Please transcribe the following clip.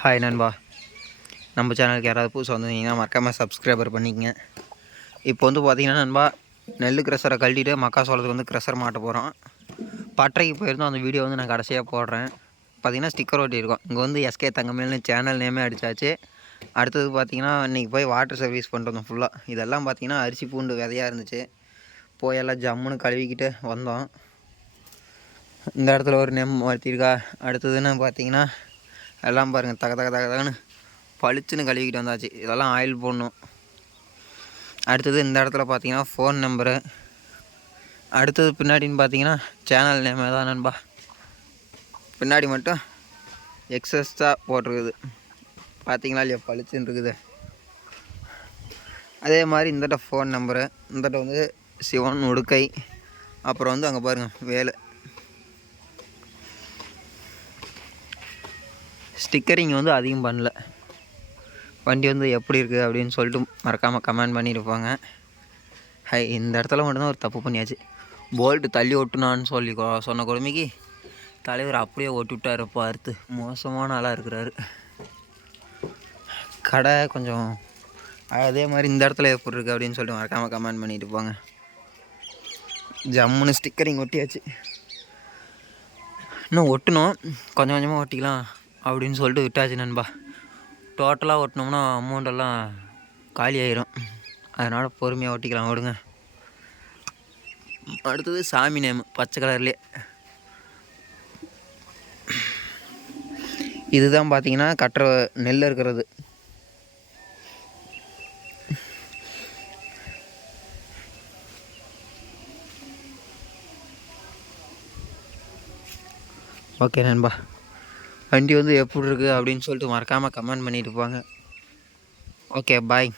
Hi நண்பா. நம்ம சேனலுக்கு யாராவது புதுசாக வந்திருந்தீங்கன்னா மறக்காமல் சப்ஸ்கிரைபர் பண்ணிக்கங்க. இப்போ வந்து பார்த்தீங்கன்னா நண்பா நெல் க்ரெஷரை கழட்டிட்டு மக்காசோளத்துக்கு வந்து க்ரெஷர் மாட்ட போகிறோம் பட்டறைக்கு போயிருந்தோம். அந்த வீடியோ வந்து நான் கடைசியாக போடுறேன். பார்த்தீங்கன்னா ஸ்டிக்கர் ஒட்டியிருக்கோம் இங்கே வந்து எஸ்கே தங்கமேல்னு சேனல் நேமே அடித்தாச்சு அடுத்தது பார்த்தீங்கன்னா இன்றைக்கி போய் வாட்டர் சர்வீஸ் பண்ணிட்டு வந்தோம் ஃபுல்லாக இதெல்லாம் பார்த்தீங்கன்னா அரிசி பூண்டு விதையாக இருந்துச்சு. போய் எல்லாம் ஜம்முன்னு கழுவிக்கிட்டு வந்தோம். இந்த இடத்துல ஒரு நெம் மாற்றிருக்கா அடுத்ததுன்னு பார்த்தீங்கன்னா எல்லாம் பாருங்கள் தக தக தக தகன்னு பளிச்சுன்னு கழுவிக்கிட்டு வந்தாச்சு. இதெல்லாம் ஆயில் போடணும். அடுத்தது இந்த இடத்துல பார்த்தீங்கன்னா ஃபோன் நம்பரு அடுத்தது பின்னாடின்னு பார்த்தீங்கன்னா சேனல் நேம் தான் நண்பா. பின்னாடி மட்டும் எக்ஸஸ்டாக போட்டிருக்குது. பார்த்தீங்களா இல்லையா? பளிச்சுன்னு இருக்குது. அதே மாதிரி இந்தட்ட ஃபோன் நம்பரு இந்தட்ட வந்து சிவன் உடுக்கை அப்புறம் வந்து அங்கே பாருங்கள் வேலை. ஸ்டிக்கரிங் வந்து அதிகம் பண்ணல. வண்டி வந்து எப்படி இருக்குது அப்படின்னு சொல்லிட்டு மறக்காமல் கமெண்ட் பண்ணியிருப்பாங்க ஹை இந்த இடத்துல மட்டும்தான் ஒரு தப்பு பண்ணியாச்சு. போல்ட்டு தள்ளி ஒட்டுனான்னு சொல்லி கொ- சொன்ன கொடுமைக்கு தலைவர் அப்படியே ஒட்டுவிட்டார் பார்த்து. மோசமான ஆளாக இருக்கிறாரு. கடை கொஞ்சம் அதே மாதிரி இந்த இடத்துல எப்படி இருக்குது அப்படின்னு சொல்லிட்டு மறக்காமல் கமெண்ட் பண்ணிட்டு போங்க. ஜம்முன்னு ஸ்டிக்கரிங் ஒட்டியாச்சு. இன்னும் ஒட்டணும் கொஞ்சம் கொஞ்சமாக ஒட்டிக்கலாம். அப்படின்னு சொல்லிட்டு விட்டாச்சு நண்பா. டோட்டலாக ஒட்டினோம்னா அமௌண்ட்டெல்லாம் காலி ஆயிரும். அதனால் பொறுமையாக ஒட்டிக்கலாம் விடுங்க அடுத்தது சாமி நேம் பச்சை கலர்லேயே. இதுதான் பார்த்தீங்கன்னா கட்டுற நெல் இருக்கிறது ஓகே நண்பா. வண்டி வந்து எப்படி இருக்குது அப்படின்னு சொல்லிட்டு மறக்காமல் கமெண்ட் பண்ணிட்டு போங்க. Okay bye